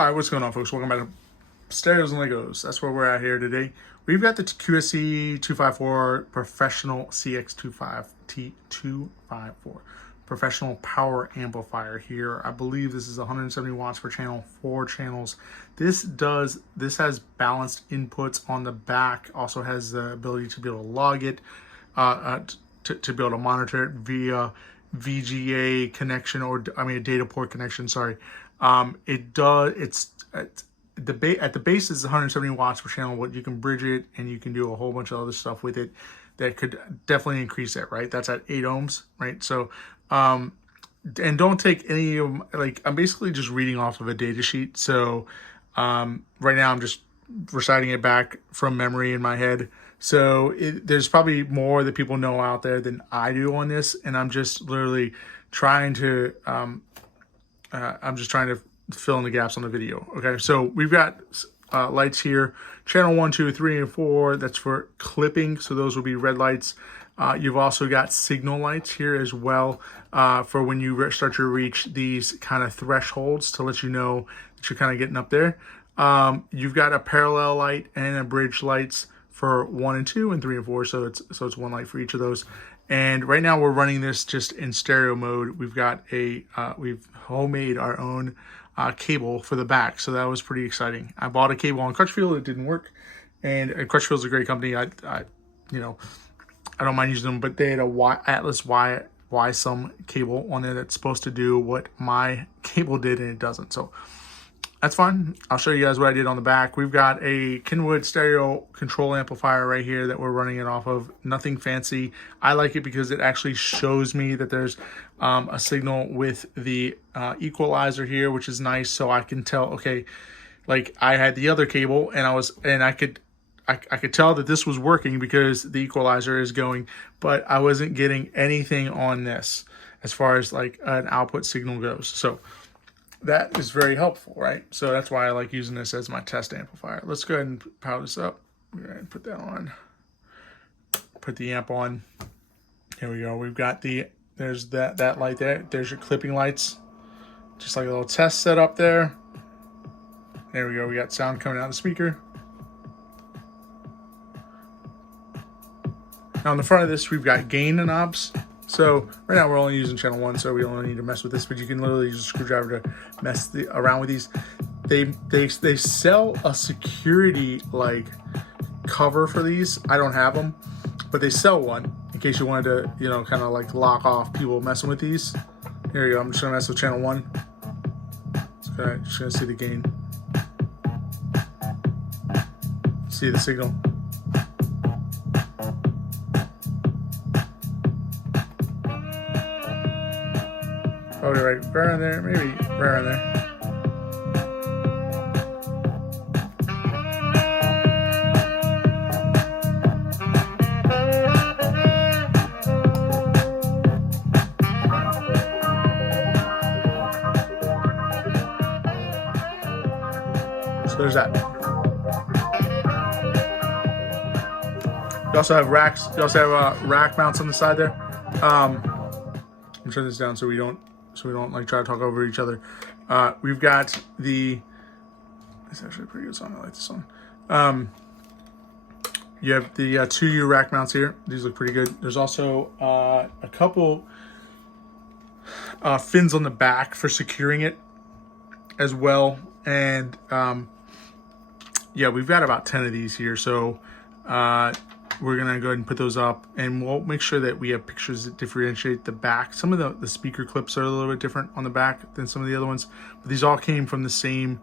All right, what's going on, folks? Welcome back to Stereos and Legos. That's where we're at here today. We've got the QSC 254 Professional CX254 Professional Power Amplifier here. I believe this is 170 watts per channel, 4 channels. This has balanced inputs on the back. Also has the ability to be able to log it, to be able to monitor it via VGA connection, or a data port connection. Sorry. It's at the base is 170 watts per channel. What you can bridge it, and you can do a whole bunch of other stuff with it that could definitely increase that, right? That's at 8 ohms, right? So, and don't take any of, like, I'm basically just reading off of a data sheet. So, right now I'm just reciting it back from memory in my head. So there's probably more that people know out there than I do on this, and I'm just literally trying to, fill in the gaps on the video. Okay, so we've got lights here, channel 1, 2, 3, and 4. That's for clipping, so those will be red lights. You've also got signal lights here as well, for when you start to reach these kind of thresholds to let you know that you're kind of getting up there. You've got a parallel light and a bridge lights for 1 and 2 and 3 and 4, so it's one light for each of those. And right now we're running this just in stereo mode. We've got we've homemade our own cable for the back, so that was pretty exciting. I bought a cable on Crutchfield. It didn't work, and Crutchfield's a great company. I don't mind using them, but they had a Atlas Y-Sum cable on there that's supposed to do what my cable did, and it doesn't. So that's fine. I'll show you guys what I did on the back. We've got a Kenwood stereo control amplifier right here that we're running it off of. Nothing fancy. I like it because it actually shows me that there's a signal with the equalizer here, which is nice. So I can tell, okay, like I had the other cable and I could tell that this was working because the equalizer is going, but I wasn't getting anything on this as far as like an output signal goes. So that is very helpful, right? So that's why I like using this as my test amplifier. Let's go ahead and power this up. Go ahead and put that on. Put the amp on. Here we go. We've got there's that light there. There's your clipping lights. Just like a little test setup there. There we go. We got sound coming out of the speaker. Now on the front of this, we've got gain knobs. So right now we're only using channel 1, so we don't need to mess with this, but you can literally use a screwdriver to mess around with these. They sell a security like cover for these. I don't have them, but they sell one in case you wanted to, kind of like lock off people messing with these. Here you go. I'm just gonna mess with channel 1. Just gonna see the gain. See the signal. Probably right around there, maybe right around there. So there's that. You also have racks. You also have rack mounts on the side there. I'm turning this down so we don't like try to talk over each other. We've got it's actually a pretty good song. I like this song. You have the 2U rack mounts here. These look pretty good. There's also a couple fins on the back for securing it as well. And yeah, we've got about 10 of these here. So we're gonna go ahead and put those up, and we'll make sure that we have pictures that differentiate the back. Some of the speaker clips are a little bit different on the back than some of the other ones, but these all came from the same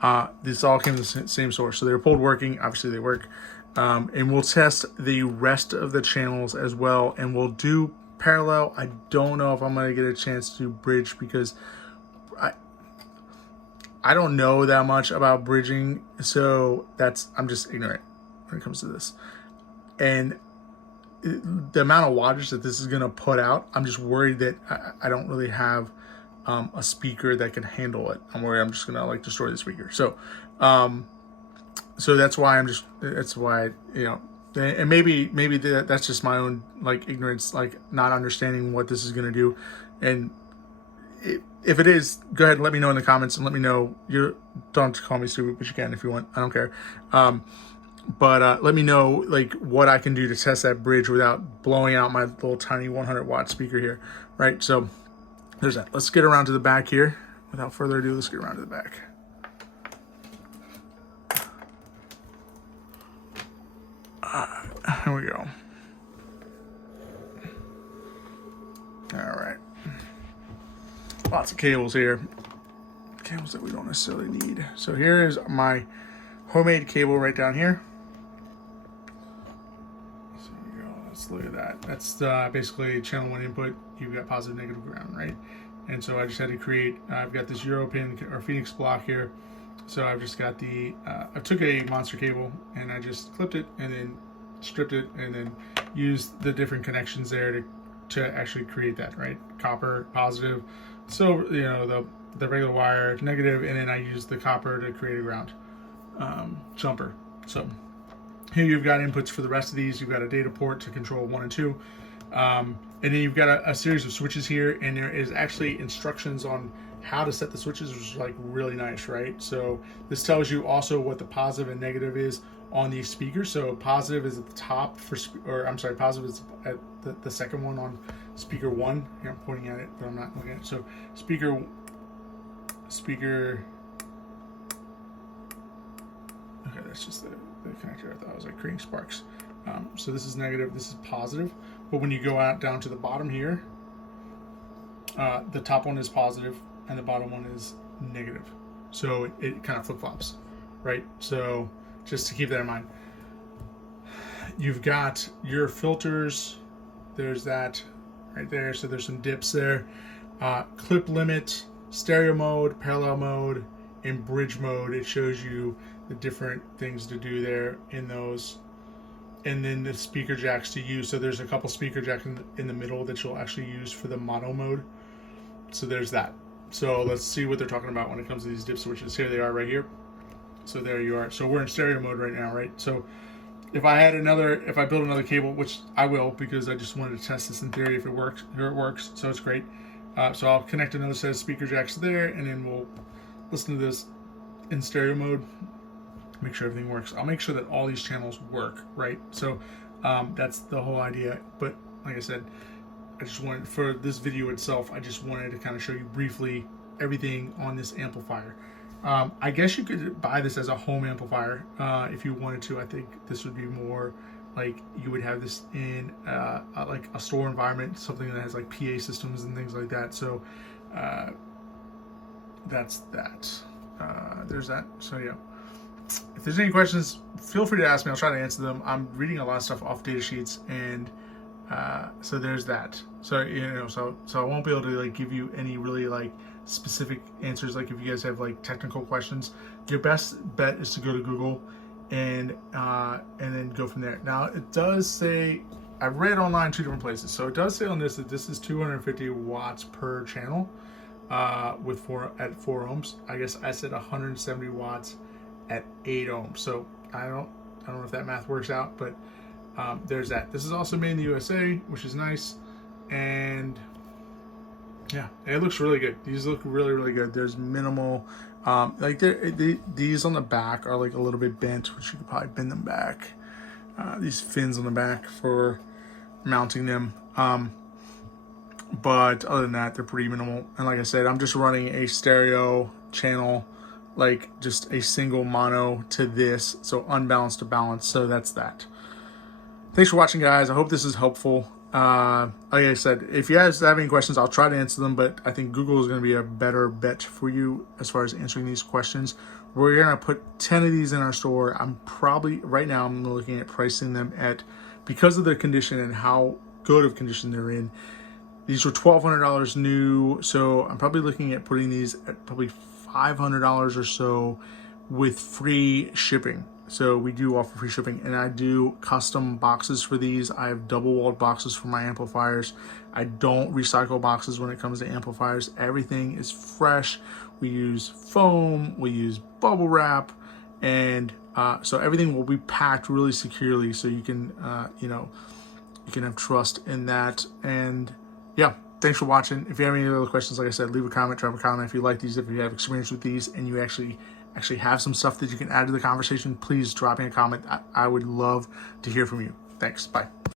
same source. So they were pulled working. Obviously they work. And we'll test the rest of the channels as well, and we'll do parallel. I don't know if I'm gonna get a chance to bridge because I don't know that much about bridging, so I'm just ignorant when it comes to this. And the amount of wattage that this is going to put out, I'm just worried that I don't really have a speaker that can handle it. I'm worried I'm just going to like destroy the speaker. So so that's why and maybe that's just my own like ignorance, like not understanding what this is going to do. And if it is, go ahead and let me know in the comments, and let me know. You don't have to call me stupid, but you can if you want. I don't care. But let me know like what I can do to test that bridge without blowing out my little tiny 100-watt speaker here, right? So there's that. Let's get around to the back here. Without further ado, let's get around to the back. Here we go. All right. Lots of cables here. Cables that we don't necessarily need. So here is my homemade cable right down here. So there you go. Let's look at that. That's basically channel 1 input. You've got positive, negative ground, right? And so I just had to create, I've got this Euro pin or Phoenix block here. So I've just got the, I took a monster cable and I just clipped it and then stripped it and then used the different connections there to actually create that, right? Copper, positive, silver, you know, the regular wire, negative, and then I used the copper to create a ground jumper. So here you've got inputs for the rest of these. You've got a data port to control 1 and 2. And then you've got a series of switches here, and there is actually instructions on how to set the switches, which is like really nice, right? So this tells you also what the positive and negative is on these speakers. So positive is at the top positive is at the second one on speaker 1. Here I'm pointing at it, but I'm not looking at it. So speaker. Okay, that's just the connector. I thought I was like creating sparks. So this is negative, this is positive. But when you go out down to the bottom here, the top one is positive and the bottom one is negative. So it kind of flip-flops, right? So just to keep that in mind. You've got your filters. There's that right there. So there's some dips there. Clip limit, stereo mode, parallel mode, and bridge mode. It shows you the different things to do there in those. And then the speaker jacks to use. So there's a couple speaker jacks in the middle that you'll actually use for the mono mode. So there's that. So let's see what they're talking about when it comes to these dip switches. Here they are right here. So there you are. So we're in stereo mode right now, right? So if I build another cable, which I will because I just wanted to test this in theory if it works. Here it works, so it's great. So I'll connect another set of speaker jacks there, and then we'll listen to this in stereo mode. Make sure everything works. I'll make sure that all these channels work, right? So that's the whole idea. But like I said, I just wanted, for this video itself, I just wanted to kind of show you briefly everything on this amplifier. I guess you could buy this as a home amplifier if you wanted to. I think this would be more like you would have this in like a store environment, something that has like PA systems and things like that. So that's that. There's that. So yeah. If there's any questions, feel free to ask me. I'll try to answer them. I'm reading a lot of stuff off data sheets, and so there's that. So so I won't be able to like give you any really like specific answers. Like if you guys have like technical questions, your best bet is to go to Google and then go from there. Now it does say, I read online 2 different places. So it does say on this that this is 250 watts per channel with 4 ohms. I guess I said 170 watts at 8 ohms. So I don't know if that math works out, but there's that. This is also made in the USA, which is nice. And yeah, it looks really good. These look really, really good. There's minimal, like these on the back are like a little bit bent, which you could probably bend them back. These fins on the back for mounting them. But other than that, they're pretty minimal. And like I said, I'm just running a stereo channel, like just a single mono to this, so unbalanced to balanced. So that's that. Thanks for watching, guys. I hope this is helpful. Like I said, if you guys have any questions, I'll try to answer them, but I think Google is going to be a better bet for you as far as answering these questions. We're going to put 10 of these in our store. I'm probably, right now, I'm looking at pricing them at, because of their condition and how good of condition they're in, these were $1,200 new, so I'm probably looking at putting these at probably $500 or so with free shipping. So we do offer free shipping, and I do custom boxes for these. I have double-walled boxes for my amplifiers. I don't recycle boxes when it comes to amplifiers. Everything is fresh. We use foam, we use bubble wrap, and so everything will be packed really securely, so you can you can have trust in that. And yeah, thanks for watching. If you have any other questions, like I said, leave a comment, drop a comment. If you like these, if you have experience with these, and you actually have some stuff that you can add to the conversation, please drop me a comment. I would love to hear from you. Thanks. Bye.